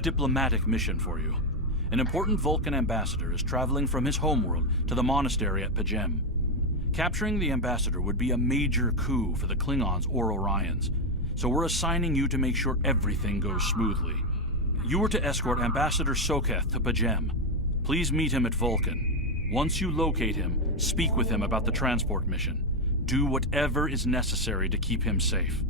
diplomatic mission for you. An important Vulcan ambassador is traveling from his homeworld to the monastery at Pajem. Capturing the ambassador would be a major coup for the Klingons or Orions, so we're assigning you to make sure everything goes smoothly. You are to escort Ambassador Soketh to Pajem. Please meet him at Vulcan. Once you locate him, speak with him about the transport mission. Do whatever is necessary to keep him safe.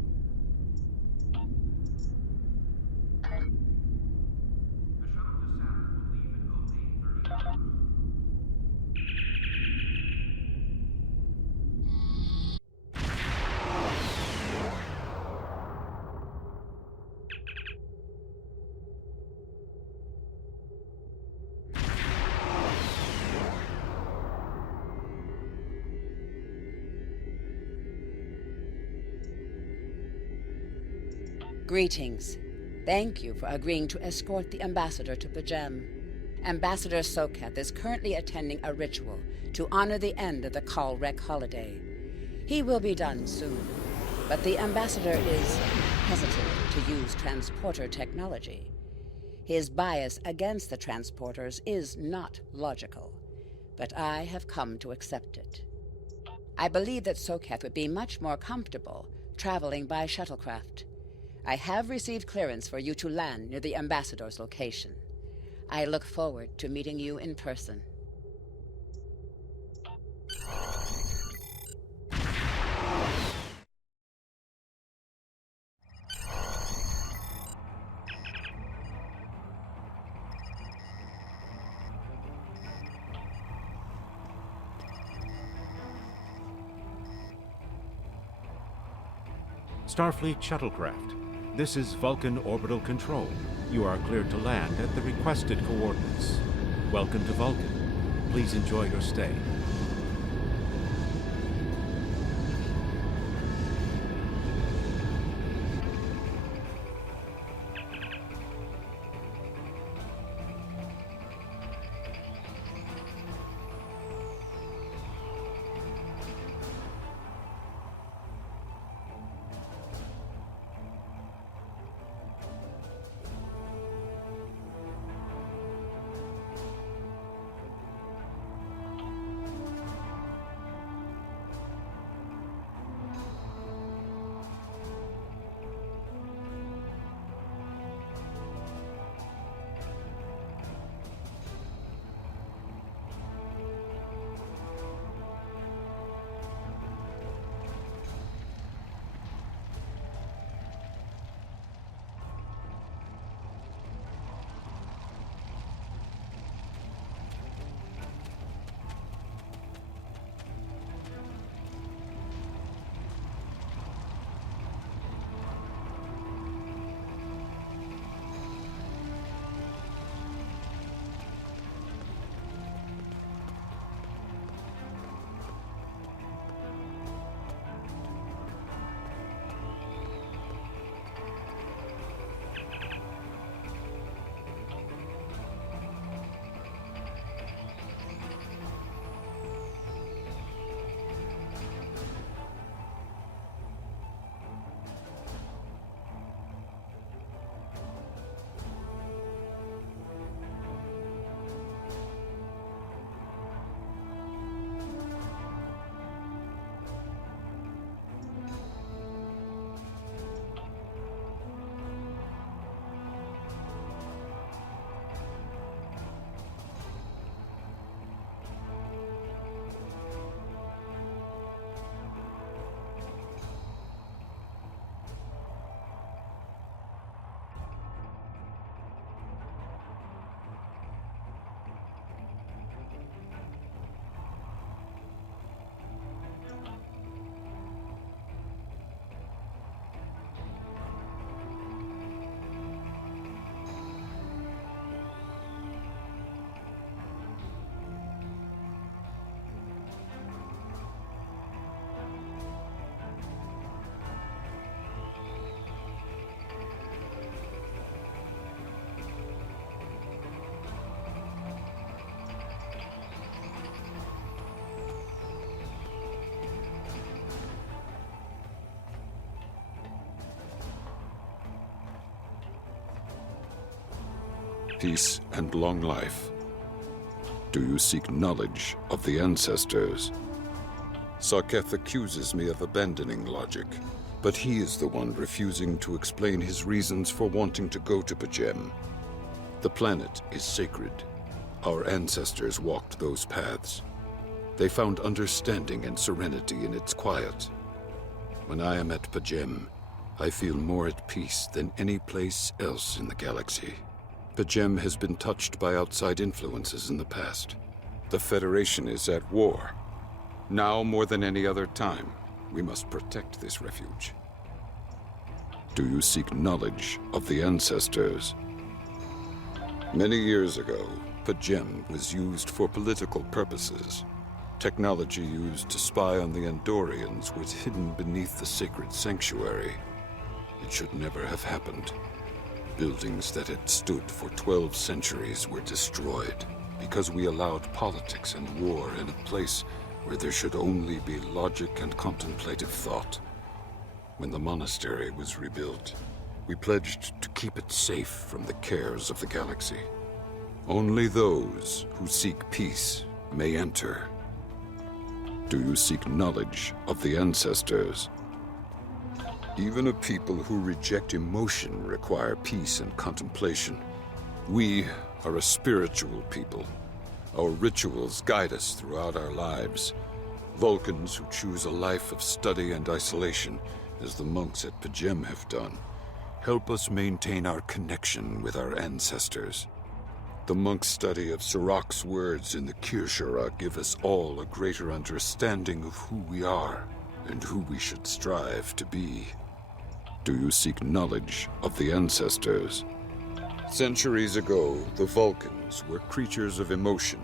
Greetings. Thank you for agreeing to escort the ambassador to Pajem. Ambassador Soketh is currently attending a ritual to honor the end of the Kalrek holiday. He will be done soon, but the ambassador is hesitant to use transporter technology. His bias against the transporters is not logical, but I have come to accept it. I believe that Soketh would be much more comfortable traveling by shuttlecraft. I have received clearance for you to land near the ambassador's location. I look forward to meeting you in person. Starfleet shuttlecraft. This is Vulcan Orbital Control. You are cleared to land at the requested coordinates. Welcome to Vulcan. Please enjoy your stay. peace, and long life. Do you seek knowledge of the ancestors? Sarketh accuses me of abandoning logic, but he is the one refusing to explain his reasons for wanting to go to Pajem. The planet is sacred. Our ancestors walked those paths. They found understanding and serenity in its quiet. When I am at Pajem, I feel more at peace than any place else in the galaxy. Pajem has been touched by outside influences in the past. The Federation is at war. Now more than any other time, we must protect this refuge. Do you seek knowledge of the ancestors? Many years ago, Pajem was used for political purposes. Technology used to spy on the Andorians was hidden beneath the sacred sanctuary. It should never have happened. Buildings that had stood for 12 centuries were destroyed because we allowed politics and war in a place where there should only be logic and contemplative thought. When the monastery was rebuilt, we pledged to keep it safe from the cares of the galaxy. Only those who seek peace may enter. Do you seek knowledge of the ancestors? Even a people who reject emotion require peace and contemplation. We are a spiritual people. Our rituals guide us throughout our lives. Vulcans who choose a life of study and isolation, as the monks at Pajem have done, help us maintain our connection with our ancestors. The monk's study of Sirach's words in the Kirshara give us all a greater understanding of who we are and who we should strive to be. Do you seek knowledge of the ancestors? Centuries ago, the Vulcans were creatures of emotion.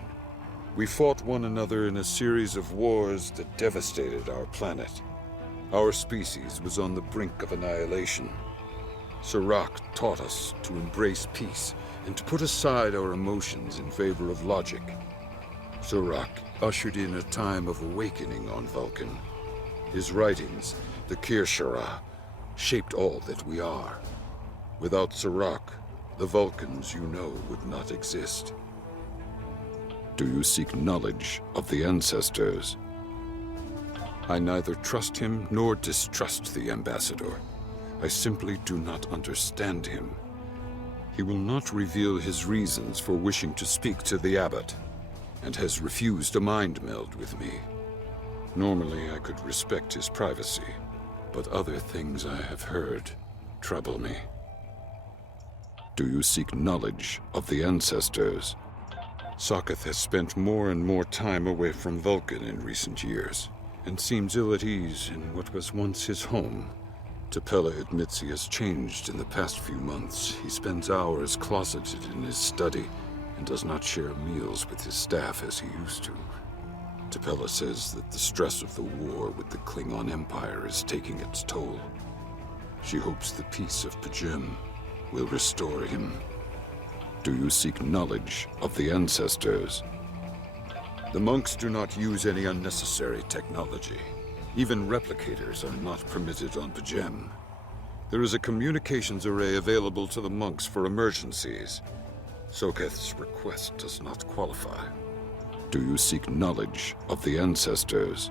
We fought one another in a series of wars that devastated our planet. Our species was on the brink of annihilation. Sirach taught us to embrace peace and to put aside our emotions in favor of logic. Sirach ushered in a time of awakening on Vulcan. His writings, the Kirshara, shaped all that we are. Without Sirach, the Vulcans you know would not exist. Do you seek knowledge of the ancestors? I neither trust him nor distrust the ambassador. I simply do not understand him. He will not reveal his reasons for wishing to speak to the abbot, and has refused a mind meld with me. Normally I could respect his privacy, but other things I have heard trouble me. Do you seek knowledge of the ancestors? Sarketh has spent more and more time away from Vulcan in recent years, and seems ill at ease in what was once his home. T'Pela admits he has changed in the past few months. He spends hours closeted in his study, and does not share meals with his staff as he used to. T'Pela says that the stress of the war with the Klingon Empire is taking its toll. She hopes the peace of Pajem will restore him. Do you seek knowledge of the ancestors? The monks do not use any unnecessary technology. Even replicators are not permitted on Pajem. There is a communications array available to the monks for emergencies. Soketh's request does not qualify. Do you seek knowledge of the ancestors?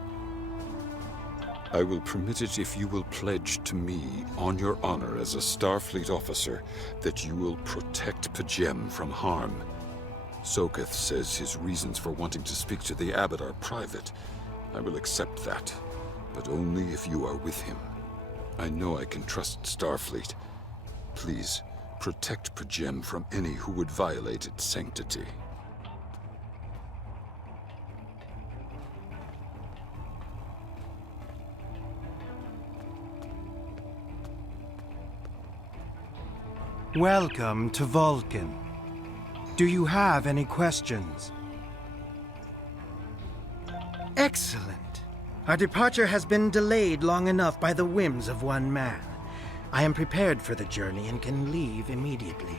I will permit it if you will pledge to me, on your honor as a Starfleet officer, that you will protect Pajem from harm. Soketh says his reasons for wanting to speak to the abbot are private. I will accept that, but only if you are with him. I know I can trust Starfleet. Please, protect Pajem from any who would violate its sanctity. Welcome to Vulcan. Do you have any questions? Excellent. Our departure has been delayed long enough by the whims of one man. I am prepared for the journey and can leave immediately.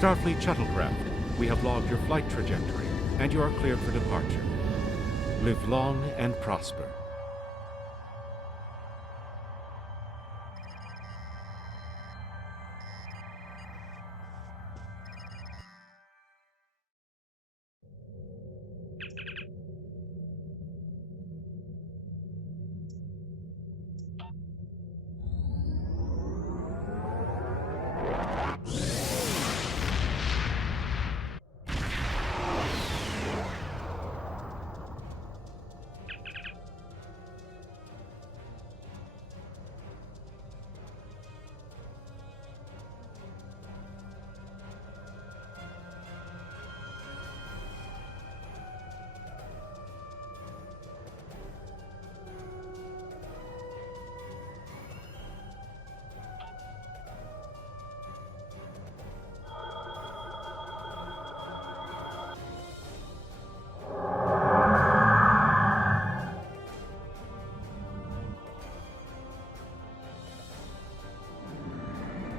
Starfleet shuttlecraft, we have logged your flight trajectory, and you are cleared for departure. Live long and prosper.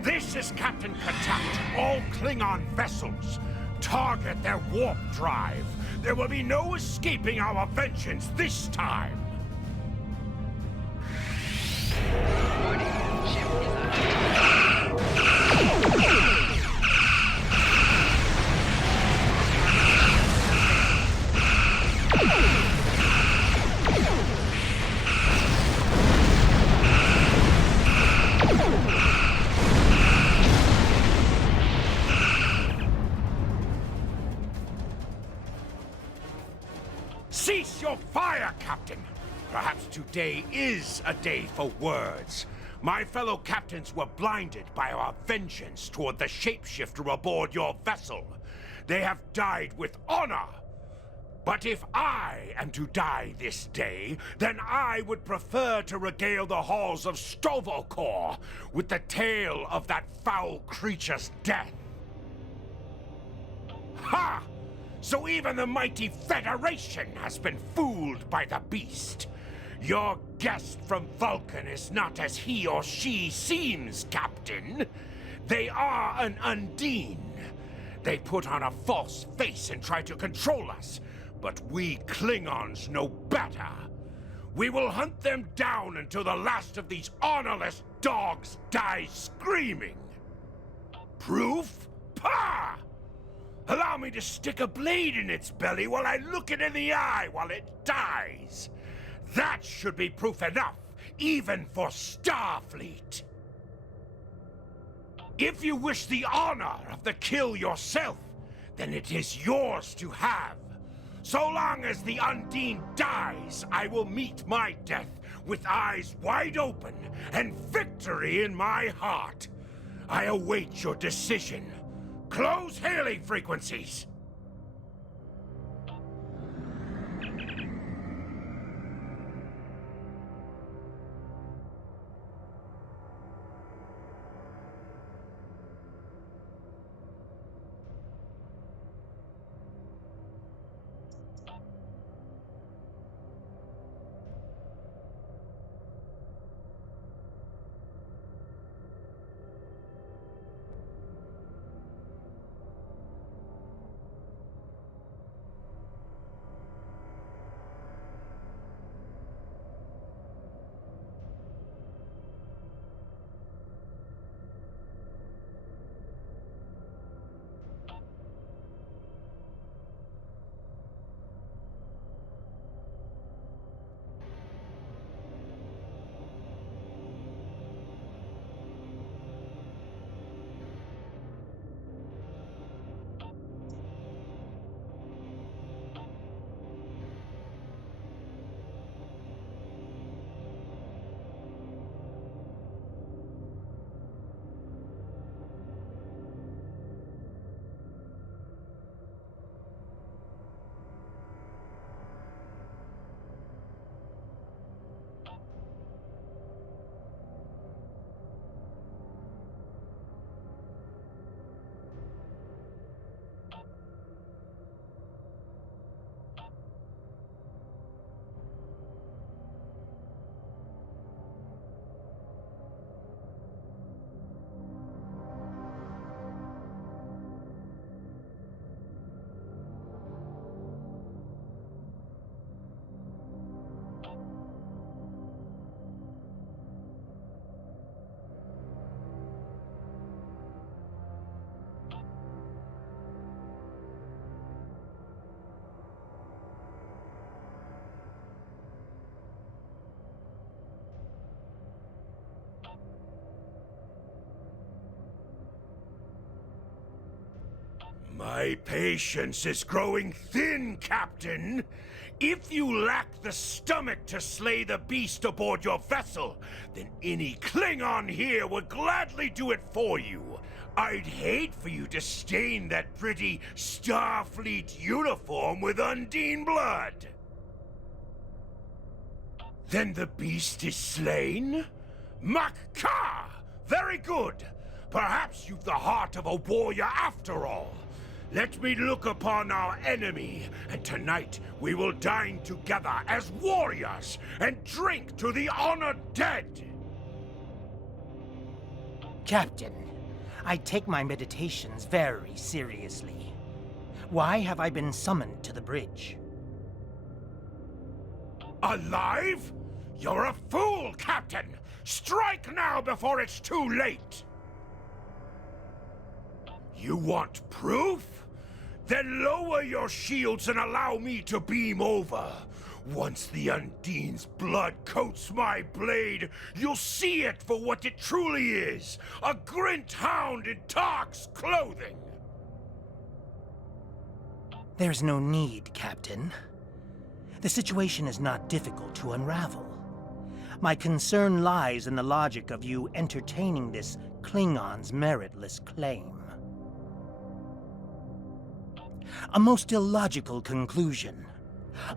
This is Captain Katat. All Klingon vessels, target their warp drive. There will be no escaping our vengeance this time. Cease your fire, Captain! Perhaps today is a day for words. My fellow captains were blinded by our vengeance toward the shapeshifter aboard your vessel. They have died with honor. But if I am to die this day, then I would prefer to regale the halls of Stovokor with the tale of that foul creature's death. Ha! So even the mighty Federation has been fooled by the beast. Your guest from Vulcan is not as he or she seems, Captain. They are an Undine. They put on a false face and try to control us, but we Klingons know better. We will hunt them down until the last of these honorless dogs dies screaming. Proof? Pah! Allow me to stick a blade in its belly while I look it in the eye while it dies. That should be proof enough, even for Starfleet. If you wish the honor of the kill yourself, then it is yours to have. So long as the Undine dies, I will meet my death with eyes wide open and victory in my heart. I await your decision. Close hailing frequencies! My patience is growing thin, Captain. If you lack the stomach to slay the beast aboard your vessel, then any Klingon here would gladly do it for you. I'd hate for you to stain that pretty Starfleet uniform with Undine blood. Then the beast is slain? Makka! Very good! Perhaps you've the heart of a warrior after all. Let me look upon our enemy, and tonight we will dine together as warriors and drink to the honored dead! Captain, I take my meditations very seriously. Why have I been summoned to the bridge? Alive? You're a fool, Captain! Strike now before it's too late! You want proof? Then lower your shields and allow me to beam over. Once the Undine's blood coats my blade, you'll see it for what it truly is. A Grint hound in Tark's clothing. There's no need, Captain. The situation is not difficult to unravel. My concern lies in the logic of you entertaining this Klingon's meritless claim. A most illogical conclusion.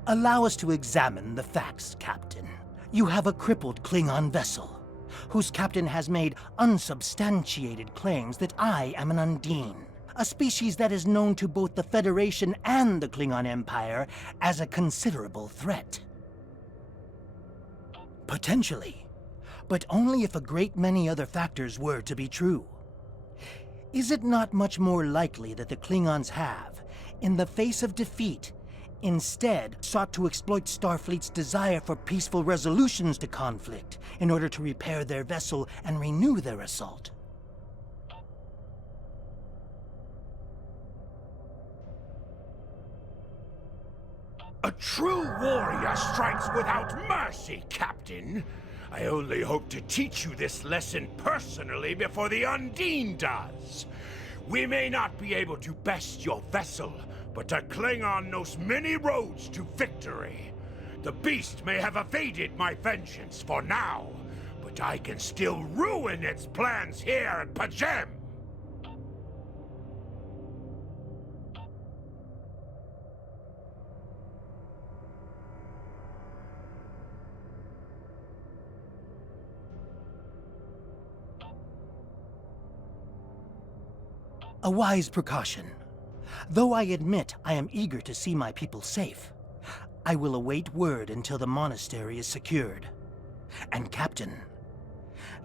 Allow us to examine the facts, Captain. You have a crippled Klingon vessel, whose captain has made unsubstantiated claims that I am an Undine, a species that is known to both the Federation and the Klingon Empire as a considerable threat. Potentially, but only if a great many other factors were to be true. Is it not much more likely that the Klingons have, in the face of defeat, instead sought to exploit Starfleet's desire for peaceful resolutions to conflict in order to repair their vessel and renew their assault? A true warrior strikes without mercy, Captain. I only hope to teach you this lesson personally before the Undine does. We may not be able to best your vessel, but a Klingon knows many roads to victory. The beast may have evaded my vengeance for now, but I can still ruin its plans here at Pajem. A wise precaution. Though I admit I am eager to see my people safe, I will await word until the monastery is secured. And Captain,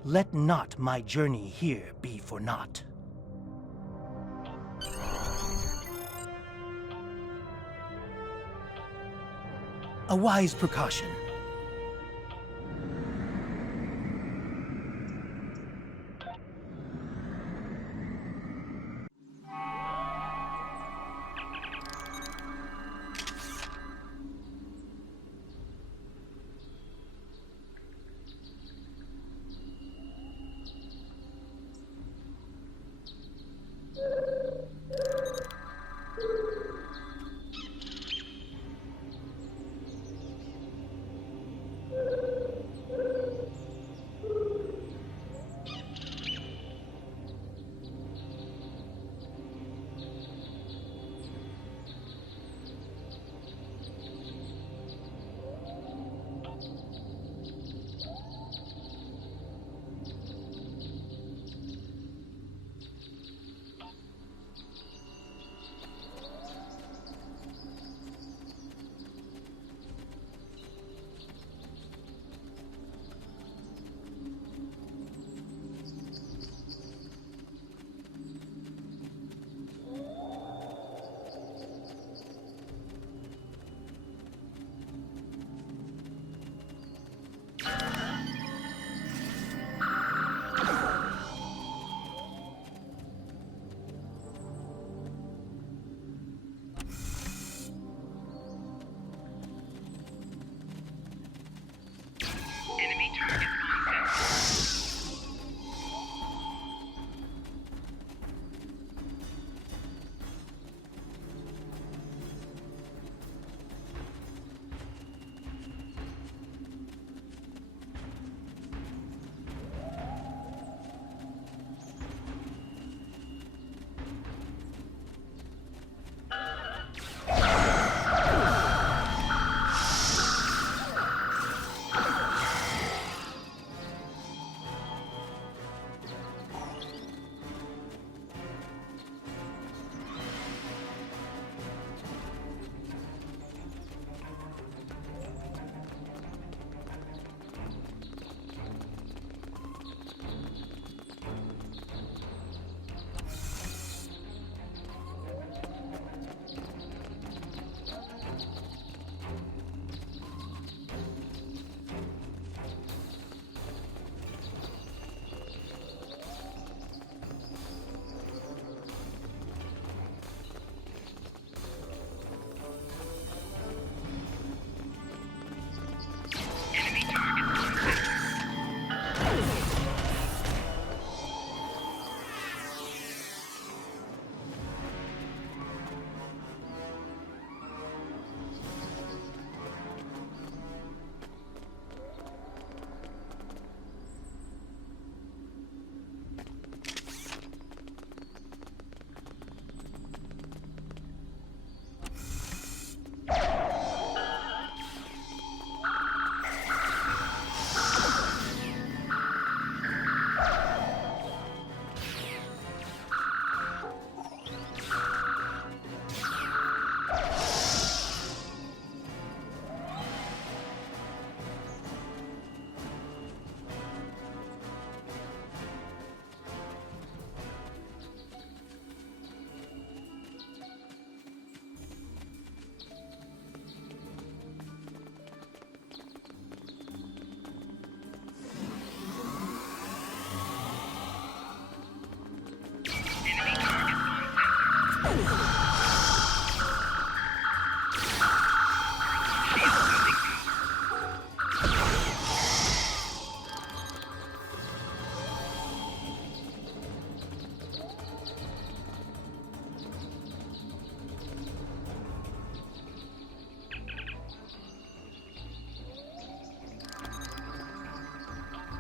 let not my journey here be for naught. A wise precaution. Enemy target contact.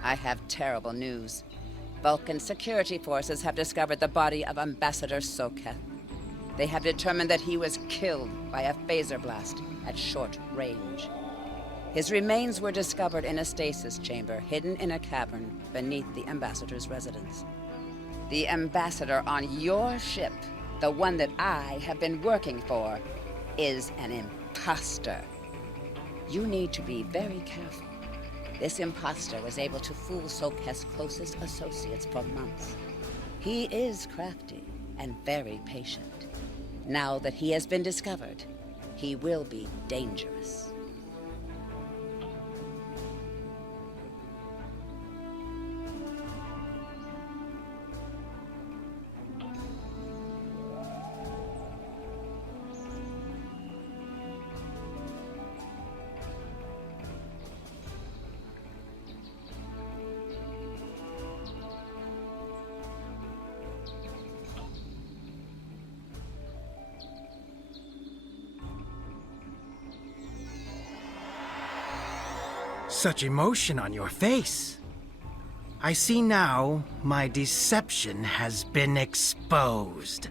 I have terrible news. Vulcan security forces have discovered the body of Ambassador Soketh. They have determined that he was killed by a phaser blast at short range. His remains were discovered in a stasis chamber hidden in a cavern beneath the Ambassador's residence. The Ambassador on your ship, the one that I have been working for, is an imposter. You need to be very careful. This imposter was able to fool Soketh's closest associates for months. He is crafty and very patient. Now that he has been discovered, he will be dangerous. Such emotion on your face. I see now my deception has been exposed.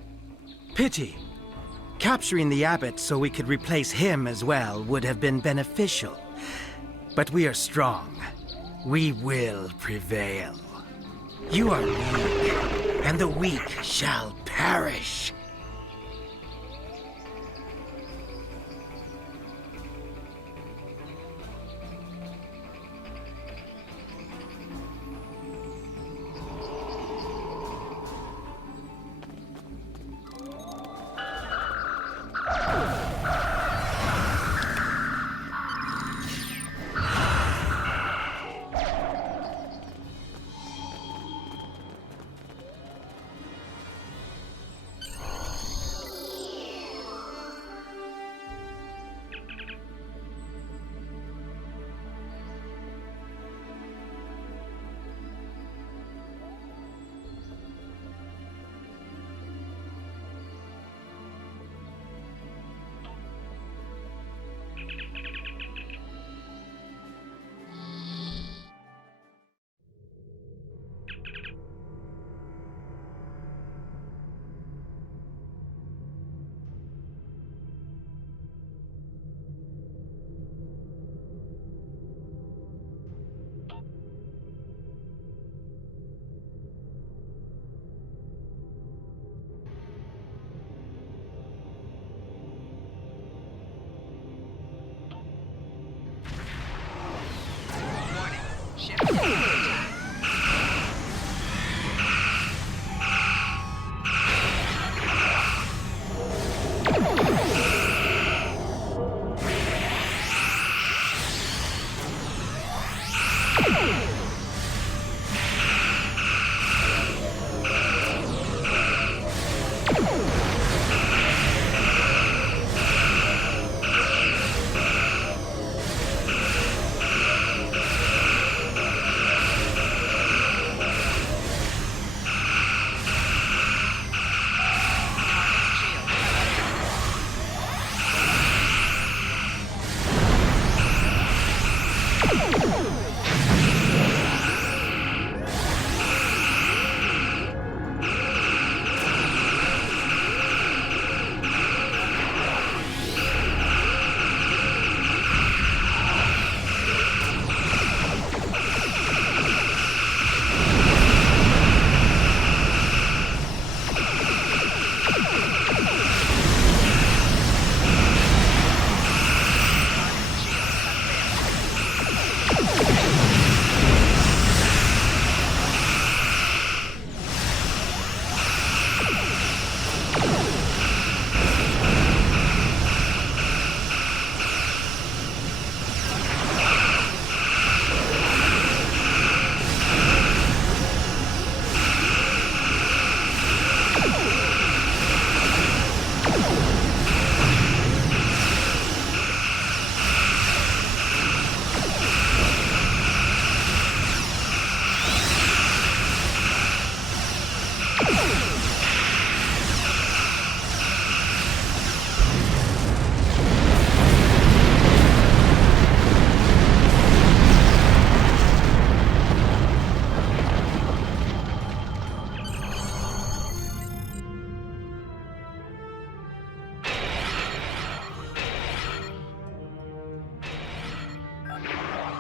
Pity. Capturing the abbot so we could replace him as well would have been beneficial. But we are strong. We will prevail. You are weak, and the weak shall perish.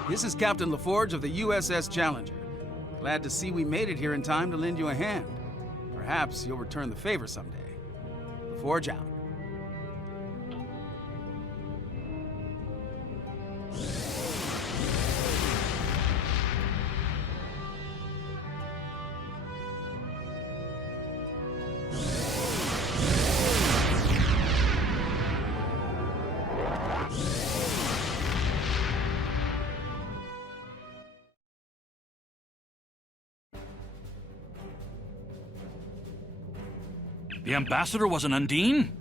This is Captain LaForge of the U.S.S. Challenger. Glad to see we made it here in time to lend you a hand. Perhaps you'll return the favor someday. LaForge out. The ambassador was an Undine?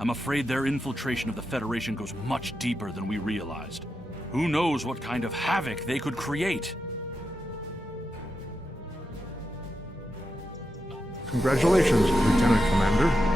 I'm afraid their infiltration of the Federation goes much deeper than we realized. Who knows what kind of havoc they could create? Congratulations, Lieutenant Commander.